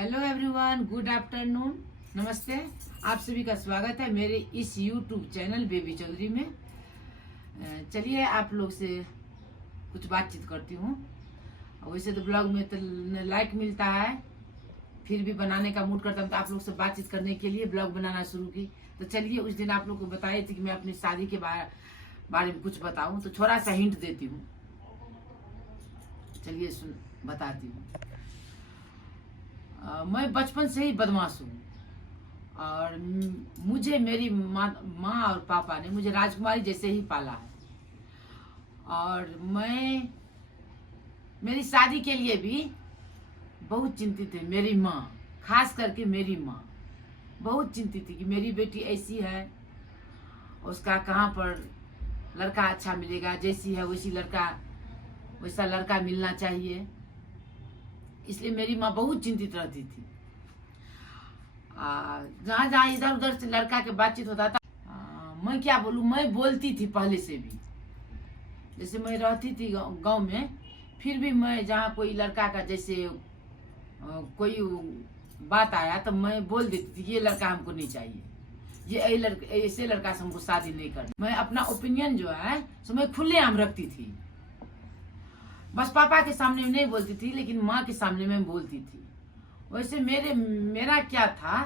Hello everyone, good afternoon, नमस्ते। आप सभी का स्वागत है मेरे इस यूट्यूब चैनल बेबी चौधरी में। चलिए आप लोग से कुछ बातचीत करती हूँ। वैसे तो ब्लॉग में तो लाइक मिलता है, फिर भी बनाने का मूड करता हूँ तो आप लोग से बातचीत करने के लिए ब्लॉग बनाना शुरू की। तो चलिए उस दिन आप लोग को बताई थी कि मैं अपनी शादी के बारे में कुछ बताऊँ, तो थोड़ा सा हिंट देती हूँ। चलिए बताती हूँ। मैं बचपन से ही बदमाश हूँ और मुझे मेरी माँ और पापा ने मुझे राजकुमारी जैसे ही पाला है। और मैं मेरी शादी के लिए भी बहुत चिंतित थी। मेरी माँ, खास करके मेरी माँ बहुत चिंतित थी कि मेरी बेटी ऐसी है, उसका कहाँ पर लड़का अच्छा मिलेगा, जैसी है वैसा लड़का मिलना चाहिए। इसलिए मेरी माँ बहुत चिंतित रहती थी। जहाँ जहाँ इधर उधर से लड़का के बातचीत होता था, मैं क्या बोलूँ, मैं बोलती थी पहले से भी। जैसे मैं रहती थी गांव में, फिर भी मैं जहाँ कोई लड़का का जैसे कोई बात आया तो मैं बोल देती थी ये लड़का हमको नहीं चाहिए, ये ऐसे लड़का से हमको शादी नहीं करनी। मैं अपना ओपिनियन जो है सो मैं खुलेआम रखती थी। बस पापा के सामने नहीं बोलती थी, लेकिन माँ के सामने मैं बोलती थी। वैसे मेरा क्या था,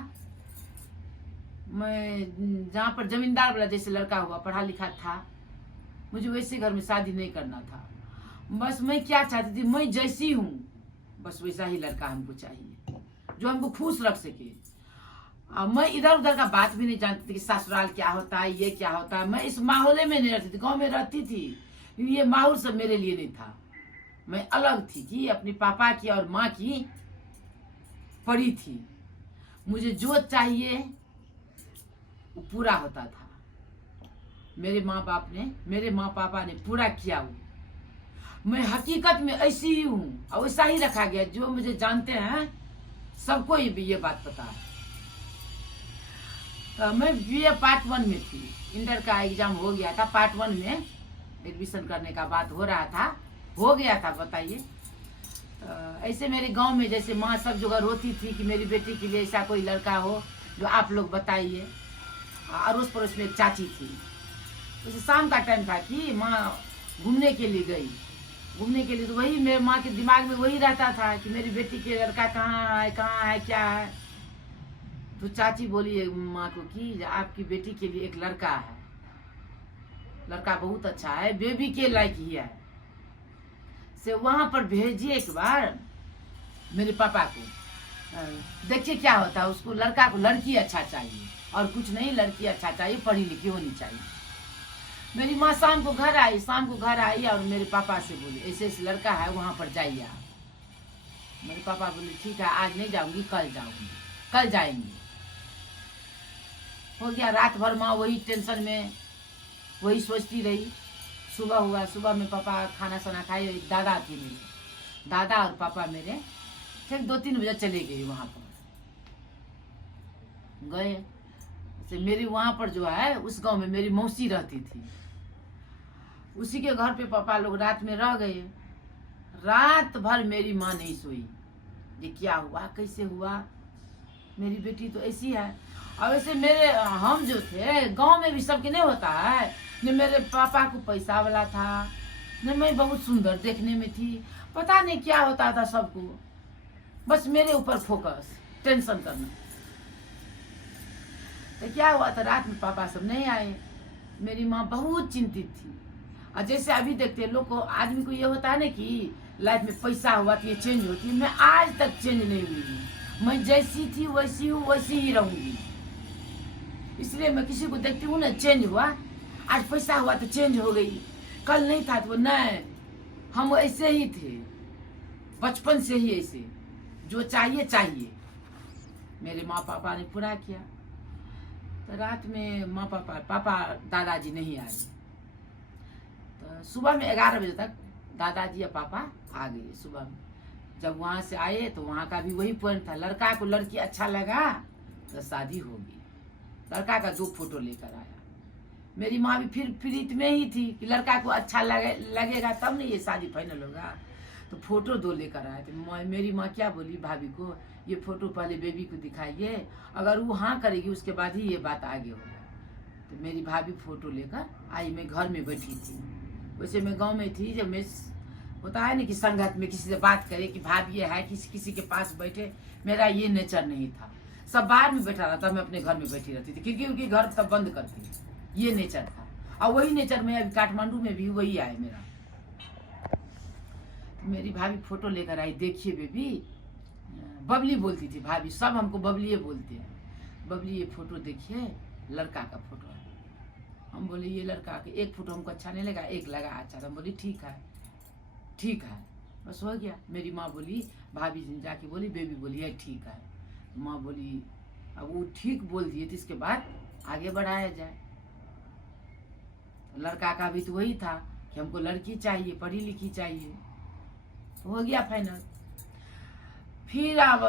मैं जहाँ पर जमींदार वाला जैसे लड़का हुआ, पढ़ा लिखा था, मुझे वैसे घर में शादी नहीं करना था। बस मैं क्या चाहती थी, मैं जैसी हूँ बस वैसा ही लड़का हमको चाहिए जो हमको खुश रख सके। मैं इधर उधर का बात भी नहीं जानती थी कि ससुराल क्या होता है, ये क्या होता है। मैं इस माहौल में नहीं रहती थी, गाँव में रहती थी, ये माहौल सब मेरे लिए नहीं था। मैं अलग थी कि अपने पापा की और माँ की परी थी। मुझे जो चाहिए वो पूरा होता था। मेरे माँ पापा ने पूरा किया। मैं हकीकत में ऐसी ही हूँ और वैसा ही रखा गया। जो मुझे जानते हैं सबको ये बात पता है। तो मैं बीए पार्ट 1 में थी, इंटर का एग्जाम हो गया था। पार्ट 1 में एडमिशन करने का बात हो रहा था, हो गया था, बताइए। ऐसे मेरे गांव में जैसे माँ सब जगह रोती थी कि मेरी बेटी के लिए ऐसा कोई लड़का हो जो आप लोग बताइए। अड़ोस पड़ोस में एक चाची थी। उसे शाम का टाइम था कि माँ घूमने के लिए गई। तो वही मेरे माँ के दिमाग में वही रहता था कि मेरी बेटी के लड़का कहाँ है क्या है। तो चाची बोली माँ को कि आपकी बेटी के लिए एक लड़का है, लड़का बहुत अच्छा है, बेबी के लायक ही है, से वहां पर भेजिए एक बार मेरे पापा को। देखिए क्या होता है। उसको लड़का को लड़की अच्छा चाहिए और कुछ नहीं, लड़की अच्छा चाहिए, पढ़ी लिखी होनी चाहिए। मेरी माँ शाम को घर आई और मेरे पापा से बोली ऐसे ऐसे लड़का है, वहां पर जाइए आप। मेरे पापा बोले ठीक है, आज नहीं जाऊंगी, कल जाएंगी। हो गया। रात भर माँ वही टेंशन में वही सोचती रही। सुबह हुआ, सुबह में पापा खाना साना खाए। दादा थी मेरे, दादा और पापा मेरे फिर 2-3 बजे चले गए। वहां पर गए से मेरी वहां पर जो है उस गांव में मेरी मौसी रहती थी, उसी के घर पे पापा लोग रात में रह गए। रात भर मेरी माँ नहीं सोई। ये क्या हुआ, कैसे हुआ, मेरी बेटी तो ऐसी है। और वैसे मेरे हम जो थे गांव में भी सबके नहीं होता है, न मेरे पापा को पैसा वाला था, न मैं बहुत सुंदर देखने में थी। पता नहीं क्या होता था सबको, बस मेरे ऊपर फोकस, टेंशन करना। तो क्या हुआ था, रात में पापा सब नहीं आए। मेरी माँ बहुत चिंतित थी। और जैसे अभी देखते लोग को, आदमी को ये होता है ना कि लाइफ में पैसा हुआ तो ये चेंज होती है। मैं आज तक चेंज नहीं हुई। मैं जैसी थी वैसी हूँ, वैसी ही रहूंगी। इसलिए मैं किसी को देखती हूँ ना, चेंज हुआ, आज पैसा हुआ तो चेंज हो गई, कल नहीं था तो नहीं। हम ऐसे ही थे बचपन से ही, ऐसे जो चाहिए। मेरे माँ पापा ने पूरा किया। तो रात में पापा दादाजी नहीं आए। तो सुबह में 11 बजे तक दादाजी या पापा आ गए। सुबह में जब वहां से आए तो वहां का भी वही पॉइंट था, लड़का को लड़की अच्छा लगा तो शादी होगी। लड़का का 2 फोटो लेकर आया। मेरी माँ भी फिर प्रीत में ही थी कि लड़का को अच्छा लगेगा तब नहीं ये शादी फाइनल होगा। तो फोटो 2 लेकर आए थे। मेरी माँ क्या बोली भाभी को, ये फोटो पहले बेबी को दिखाइए, अगर वो हाँ करेगी उसके बाद ही ये बात आगे होगा। तो मेरी भाभी फोटो लेकर आई, मैं घर में बैठी थी। वैसे मैं गांव में थी, जब मैं होता है ना कि संगत में किसी से बात करे कि भाभी है, किसी के पास बैठे, मेरा ये नेचर नहीं था। सब बाहर में बैठा रहता, मैं अपने घर में बैठी रहती थी, क्योंकि उनकी घर तब बंद करती थी। ये नेचर था, और वही नेचर में अभी काठमांडू में भी वही आए मेरा। तो मेरी भाभी फोटो लेकर आई, देखिए बेबी, बबली बोलती थी भाभी, सब हमको बबली बोलते हैं। बबली ये फोटो देखिए, लड़का का फोटो है। हम बोले ये लड़का के एक फोटो हमको अच्छा नहीं लगा, एक लगा अच्छा था। हम बोली ठीक है ठीक है, बस हो गया। मेरी माँ बोली, भाभी जी जाके बोली, बेबी बोली है ठीक है। माँ बोली अब वो ठीक बोल दिए तो इसके बाद आगे बढ़ाया जाए। लड़का का भी तो वही था कि हमको लड़की चाहिए, पढ़ी लिखी चाहिए, तो हो गया फाइनल। फिर अब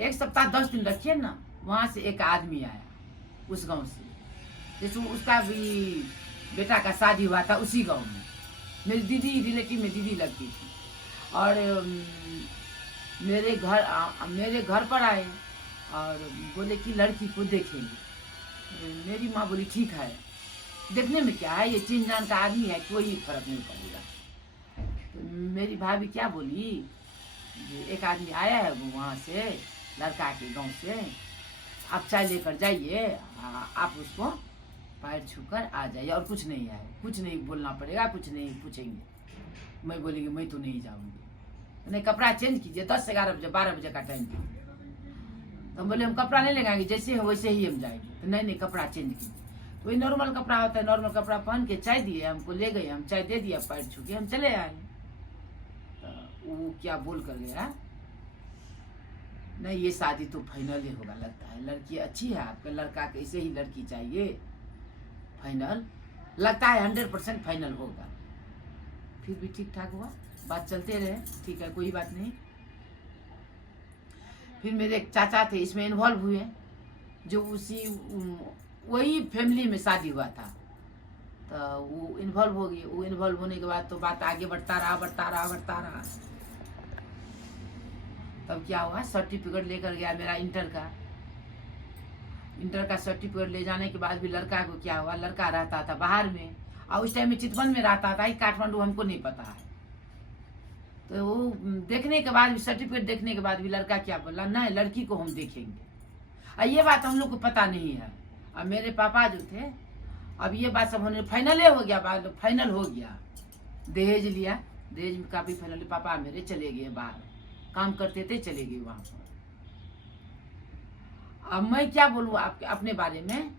1 सप्ताह 10 दिन रखिए ना, वहां से एक आदमी आया उस गांव से, जैसे उसका भी बेटा का शादी हुआ था उसी गांव में। मेरी दीदी रिलेटिव में दीदी लगती थी, और मेरे घर पर आए और बोले कि लड़की को देखेंगे। मेरी माँ बोली ठीक है, देखने में क्या है, ये चिन जान का आदमी है, कोई फर्क नहीं पड़ेगा। तो मेरी भाभी क्या बोली, एक आदमी आया है वहाँ से, लड़का के गांव से, आप चाय लेकर जाइए, आप उसको पैर छूकर आ जाइए, और कुछ नहीं है, कुछ नहीं बोलना पड़ेगा, कुछ नहीं पूछेंगे। मैं बोलेंगे मैं तो नहीं जाऊंगी, नहीं कपड़ा चेंज कीजिए, 10 से 11 बजे 12 बजे का टाइम था। तो हम बोले हम कपड़ा नहीं लगाएंगे, जैसे है वैसे ही हम जाएंगे। तो नहीं कपड़ा चेंज कीजिए। तो वही नॉर्मल कपड़ा होता है, नॉर्मल कपड़ा पहन के चाय दिए, हमको ले गए, हम चाय दे दिया, पैर छू के हम चले आए। तो वो क्या बोल कर गया, नहीं ये शादी तो फाइनल ही होगा लगता है, लड़की अच्छी है आपका, लड़का कैसे ही लड़की चाहिए, फाइनल लगता है 100% फाइनल होगा। फिर भी ठीक ठाक हुआ, बात चलते रहे, ठीक है कोई बात नहीं। फिर मेरे एक चाचा थे इसमें इन्वॉल्व हुए, जो उसी वही फैमिली में शादी हुआ था, तो वो इन्वॉल्व हो गए। वो इन्वॉल्व होने के बाद तो बात आगे बढ़ता रहा। तब क्या हुआ, सर्टिफिकेट लेकर गया मेरा इंटर का सर्टिफिकेट ले जाने के बाद भी लड़का को क्या हुआ, लड़का रहता था बाहर में, और उस टाइम में चितवन में रहता था, काठमांडू हमको नहीं पता है। तो वो देखने के बाद भी, सर्टिफिकेट देखने के बाद भी लड़का क्या बोला, नहीं लड़की को हम देखेंगे। और ये बात हम लोग को पता नहीं है। अब मेरे पापा जो थे, अब ये बात सब होने फाइनल हो गया, फाइनल हो गया, दहेज लिया, दहेज का भी फाइनल। पापा मेरे चले गए बाहर, काम करते थे, चले गए वहां पर। अब मैं क्या बोलूँ आपके अपने बारे में,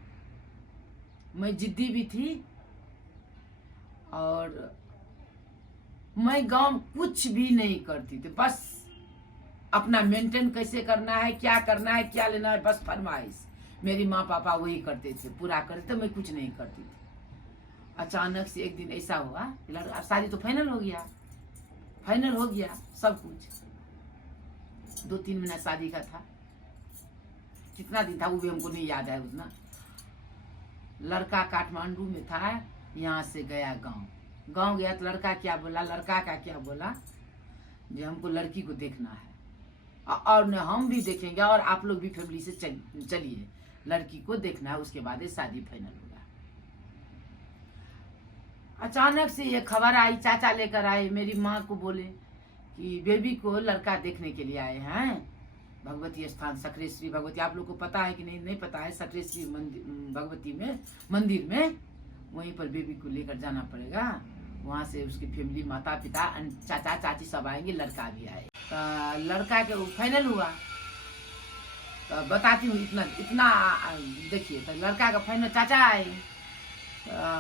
मैं जिद्दी भी थी, और मैं गांव कुछ भी नहीं करती थी, बस अपना मेंटेन कैसे करना है, क्या करना है, क्या लेना है, बस फरमाइश मेरी माँ पापा वही करते थे, पूरा करते थे, मैं कुछ नहीं करती थी। अचानक से एक दिन ऐसा हुआ, शादी तो फाइनल हो गया सब कुछ। 2-3 महीना शादी का था, कितना दिन था वो भी हमको नहीं याद है उतना। लड़का काठमांडू में था, यहाँ से गया गांव गया तो लड़का का क्या बोला, जो हमको लड़की को देखना है, और न हम भी देखेंगे, और आप लोग भी फैमिली से चलिए, लड़की को देखना है, उसके बाद शादी फाइनल होगा। अचानक से ये खबर आई, चाचा लेकर आए, मेरी माँ को बोले कि बेबी को लड़का देखने के लिए आए हैं, भगवती स्थान सक्रेश्वरी भगवती, आप लोग को पता है कि नहीं पता है, सक्रेश्वरी भगवती में मंदिर में, वहीं पर बेबी को लेकर जाना पड़ेगा। वहां से उसकी फैमिली, माता पिता, चाचा चाची सब आएंगे, लड़का भी आए। तो लड़का के फाइनल हुआ, तो बताती हूँ इतना देखिए। तो लड़का का फाइनल, चाचा आए,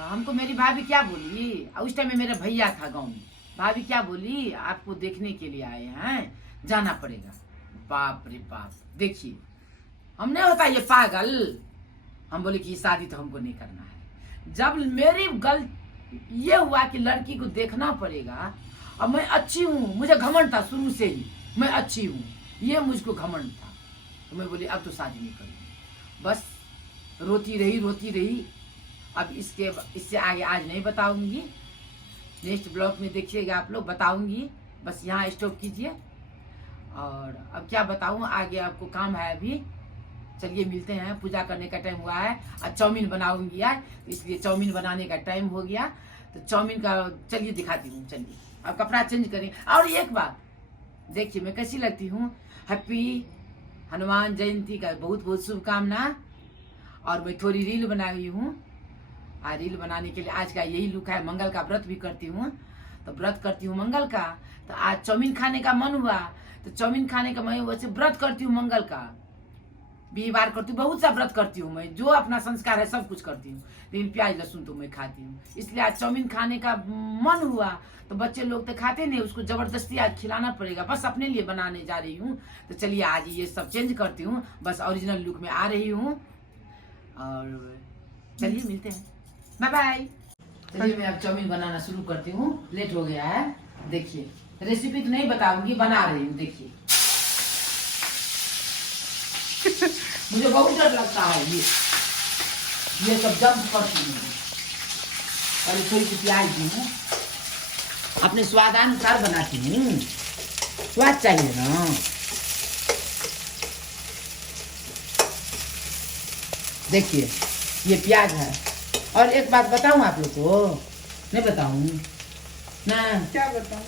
हमको मेरी भाभी क्या बोली, उस टाइम में मेरा भैया था गाँव में, भाभी क्या बोली, आपको देखने के लिए आए हैं, जाना पड़ेगा। बाप रे बाप, देखिए हम नहीं होता ये पागल, हम बोले कि शादी तो हमको नहीं करना है। जब मेरी ये हुआ कि लड़की को देखना पड़ेगा, अब मैं अच्छी हूँ, मुझे घमंड था शुरू से ही, मैं अच्छी हूँ, ये मुझको घमंड था। तो मैं बोली अब तो शादी नहीं करूँगी, बस रोती रही। अब इससे आगे आज नहीं बताऊंगी, नेक्स्ट ब्लॉग में देखिएगा आप लोग, बताऊंगी, बस यहाँ स्टॉप कीजिए। और अब क्या बताऊं, आगे आपको काम है अभी। चलिए मिलते हैं, पूजा करने का टाइम हुआ है। आज चाउमीन बनाऊंगी यार, इसलिए चाउमीन बनाने का टाइम हो गया। तो चाउमीन का चलिए दिखाती हूँ। चलिए अब कपड़ा चेंज करें। और एक बात देखिए मैं कैसी लगती हूँ। हैप्पी हनुमान जयंती का बहुत बहुत शुभकामना। और मैं थोड़ी रील बनाई हूँ। रील बनाने के लिए आज का यही लुक है। मंगल का व्रत भी करती हूँ, तो व्रत करती हूँ मंगल का। तो आज चाउमीन खाने का मन हुआ, तो चाउमीन खाने का मैं वैसे व्रत करती हूँ मंगल का, वीरवार करती हूँ, बहुत सा व्रत करती हूँ मैं, जो अपना संस्कार है सब कुछ करती हूँ। लेकिन प्याज लहसुन तो मैं खाती हूँ, इसलिए आज चाउमीन खाने का मन हुआ। तो बच्चे लोग तो खाते नहीं, उसको जबरदस्ती आज खिलाना पड़ेगा। बस अपने लिए बनाने जा रही हूँ। तो चलिए आज ये सब चेंज करती हूँ, बस ओरिजिनल लुक में आ रही हूँ। और चलिए मिलते हैं, बाय बाय। चलिए मैं अब चाउमीन बनाना शुरू करती हूँ। लेट हो गया है। देखिए रेसिपी तो नहीं बताऊंगी, बना रही हूँ। देखिए मुझे बहुत डर लगता है ये सब जंप करती हूँ। और थोड़ी सी प्याज दी हूँ, अपने स्वादानुसार बनाती हूँ। स्वाद चाहिए ना। देखिए ये प्याज है। और एक बात बताऊं आप लोग को, नहीं बताऊं ना? क्या बताऊं?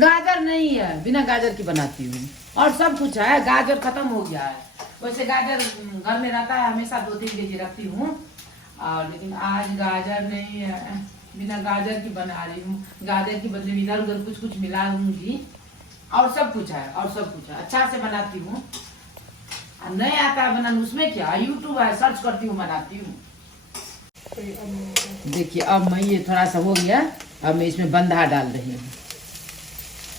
गाजर नहीं है, बिना गाजर की बनाती हूँ। और सब कुछ है, गाजर खत्म हो गया है। वैसे गाजर घर में रहता है, हमेशा 2-3 केजी रखती हूँ। और लेकिन आज गाजर नहीं है, बिना गाजर की बना रही हूँ। गाजर की बदले में इधर उधर कुछ कुछ मिलाऊंगी। और सब कुछ है, और सब कुछ है, अच्छा से बनाती हूँ। नहीं आता है बनाना, उसमें क्या, यूट्यूब है, सर्च करती हूँ, बनाती हूँ। देखिए अब मैं ये थोड़ा सा हो गया, अब मैं इसमें बंधा डाल रही हूँ।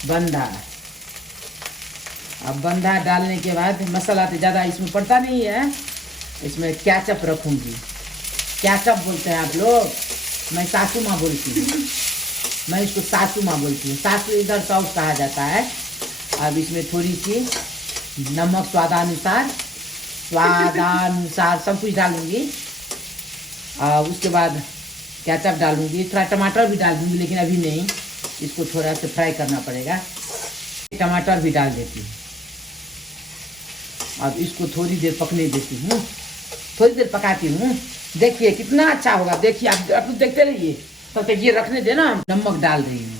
बंधा, अब बंधा डालने के बाद मसाला तो ज़्यादा इसमें पड़ता नहीं है। इसमें कैचअप रखूँगी। कैचअप बोलते हैं आप लोग, मैं सासू माँ बोलती हूँ। मैं इसको सासू माँ बोलती हूँ, सासू इधर साउथ कहा जाता है। अब इसमें थोड़ी सी नमक स्वादानुसार सब कुछ डालूंगी। उसके बाद केचप डालूंगी, थोड़ा टमाटर भी डाल दूंगी, लेकिन अभी नहीं, इसको थोड़ा सा फ्राई करना पड़ेगा। टमाटर भी डाल देती हूँ। अब इसको थोड़ी देर पकने देती हूँ, थोड़ी देर पकाती हूँ। देखिए कितना अच्छा होगा। देखिए आप देखते रहिए, तब तक ये रखने देना। नमक डाल रही हूँ,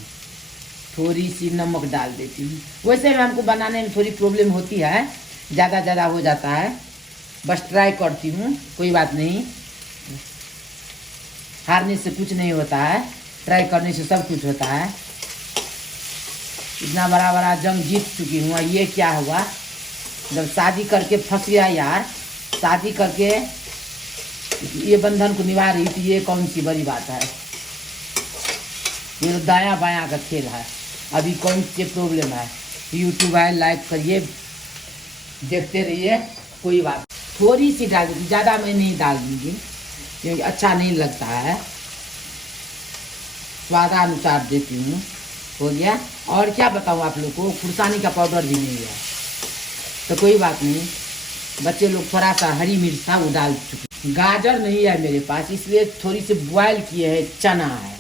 थोड़ी सी नमक डाल देती हूँ। वैसे भी हमको बनाने में थोड़ी प्रॉब्लम होती है, ज़्यादा हो जाता है। बस ट्राई करती हूँ, कोई बात नहीं। हारने से कुछ नहीं होता है, ट्राई करने से सब कुछ होता है। इतना बड़ा जंग जीत चुकी हूँ। ये क्या हुआ, जब शादी करके फंस गया यार। शादी करके ये बंधन को निभा रही थी, ये कौन सी बड़ी बात है। ये तो दायां बायां का खेल है। अभी कौन सी प्रॉब्लम है। यूट्यूब है, लाइक करिए, देखते रहिए, कोई बात। थोड़ी सी डाल दूँगी, ज़्यादा मैं नहीं डाल दूँगी, क्योंकि अच्छा नहीं लगता है। स्वादानुसार देती हूँ। हो गया। और क्या बताऊँ आप लोग को, खुरसानी का पाउडर भी नहीं है, तो कोई बात नहीं। बच्चे लोग थोड़ा सा हरी मिर्च था वो डाल चुके। गाजर नहीं है मेरे पास, इसलिए थोड़ी सी बॉयल किए है चना है,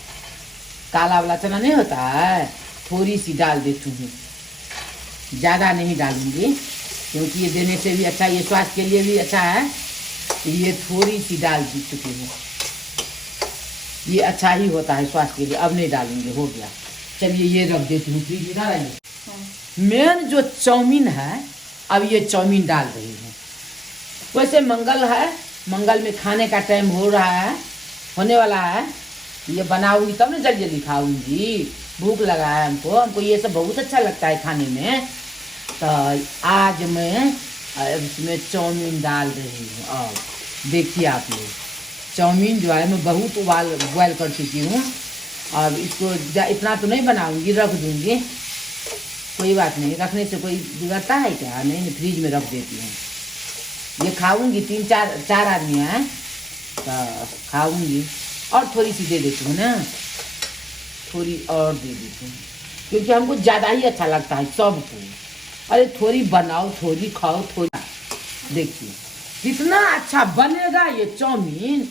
काला वाला चना नहीं होता है, थोड़ी सी डाल देती हूँ। ज़्यादा नहीं डालूंगी, क्योंकि ये देने से भी अच्छा, ये स्वास्थ्य के लिए भी अच्छा है। ये थोड़ी सी डाल दी चुकी हूँ, ये अच्छा ही होता है स्वास्थ्य के लिए। अब नहीं डालूंगी, हो गया। चलिए ये रख देती हूँ फ्रिज में। रहिए मेन जो चाउमीन है, अब ये चाउमीन डाल रही हूँ। वैसे मंगल है, मंगल में खाने का टाइम हो रहा है, होने वाला है। ये बनाऊंगी तब ना जल्दी खाऊंगी, भूख लगा है हमको ये सब बहुत अच्छा लगता है खाने में। तो आज मैं इसमें चाउमीन डाल रही हूँ। और देखिए आप लोग, चाउमीन जो है मैं बहुत बॉयल कर चुकी हूँ। अब इसको इतना तो नहीं बनाऊंगी, रख दूंगी, कोई बात नहीं। रखने से कोई बिगड़ता है क्या? नहीं, फ्रिज में रख देती हूँ। ये खाऊंगी, 3-4 आदमी हैं तो खाऊंगी। और थोड़ी सी दे देती हूँ ना, थोड़ी और दे देती हूँ, क्योंकि हमको ज़्यादा ही अच्छा लगता है सबको। अरे थोड़ी बनाओ, थोड़ी खाओ, थोड़ी। देखिए कितना अच्छा बनेगा ये चाउमीन,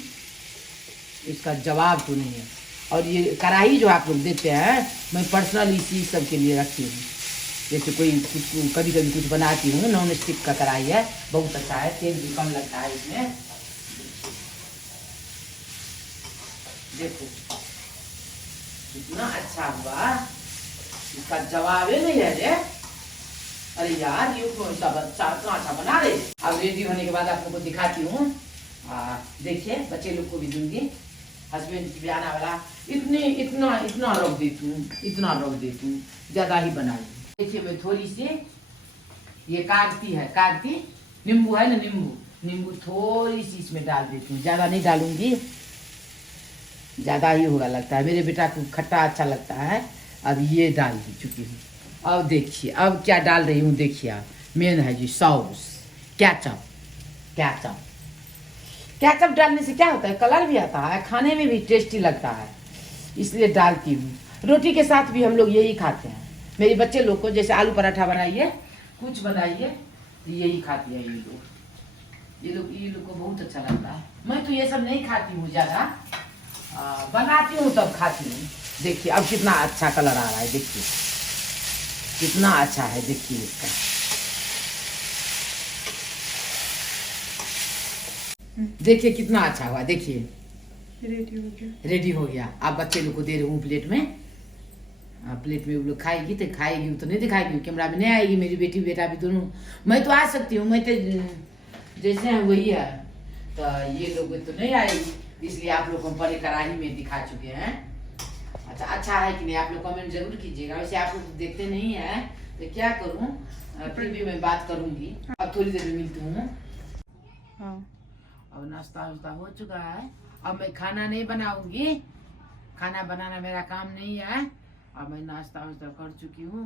इसका जवाब तो नहीं है। और ये कढ़ाई जो आप लोग देखते हैं, मैं पर्सनल इसी सब के लिए रखती हूँ। जैसे कोई कभी कभी कुछ बनाती हूँ। नॉन स्टिक का कढ़ाई है, बहुत अच्छा है, तेल भी कम लगता है इसमें। देखो कितना अच्छा हुआ, इसका जवाब ही नहीं है रे। अरे यार ये कौन सा बच्चा इतना अच्छा बना रहे। अब रेडी होने के बाद आप लोग को दिखाती हूँ। देखिए बच्चे लोग को भी दूंगी, हस्बैंड की भी आना वाला। इतना रख देती हूँ, इतना रख देती हूँ, ज्यादा ही बना ली। देखिए मैं थोड़ी सी, ये कागती है, कागती नींबू है ना, नींबू थोड़ी सी इसमें डाल देती हूँ, ज्यादा नहीं डालूंगी, ज्यादा ही होगा लगता है। मेरे बेटा को खट्टा अच्छा लगता है। अब ये डाल दी चुकी हूँ। अब देखिए अब क्या डाल रही हूँ, देखिए आप, मेन है जी सॉस, केचप। केचप केचप डालने से क्या होता है, कलर भी आता है, खाने में भी टेस्टी लगता है, इसलिए डालती हूँ। रोटी के साथ भी हम लोग यही खाते हैं। मेरे बच्चे लोग को जैसे आलू पराठा बनाइए, कुछ बनाइए, तो यही खाती है ये लोग को बहुत अच्छा लगता है। मैं तो ये सब नहीं खाती हूँ ज़्यादा, बनाती हूँ तब खाती हूँ। देखिए अब कितना अच्छा कलर आ रहा है, देखिए कितना अच्छा है, देखिए इसका। देखिए कितना अच्छा हुआ, देखिए रेडी हो गया। आप बच्चे लोग को दे रही हूँ प्लेट में। प्लेट में वो लोग खाएगी तो खाएगी, वो तो नहीं दिखाएगी, कैमरा में नहीं आएगी। मेरी बेटी बेटा भी दोनों, मैं तो आ सकती हूँ, मैं तो जैसे हैं वही है, तो ये लोग तो नहीं आएगी, इसलिए आप लोग को पहले कढ़ाई में दिखा चुके हैं। अच्छा है कि नहीं, आप लोग कमेंट जरूर कीजिएगा। वैसे आप लोग देखते नहीं है तो क्या करूँ, फिर भी मैं बात करूँगी। अब थोड़ी देर में मिलती हूँ। अब नाश्ता वास्ता हो चुका है, अब मैं खाना नहीं बनाऊंगी, खाना बनाना मेरा काम नहीं है। अब मैं नाश्ता वास्ता कर चुकी हूँ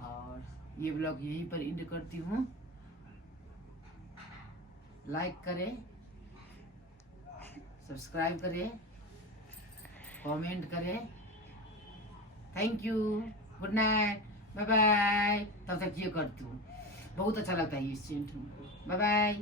और ये ब्लॉग यहीं पर एंड करती हूँ। लाइक करें, सब्सक्राइब करें, कमेंट करें। Thank you, good night, bye bye. तब तक ये करती हूँ, बहुत अच्छा लगता है ये सेंट। Bye bye.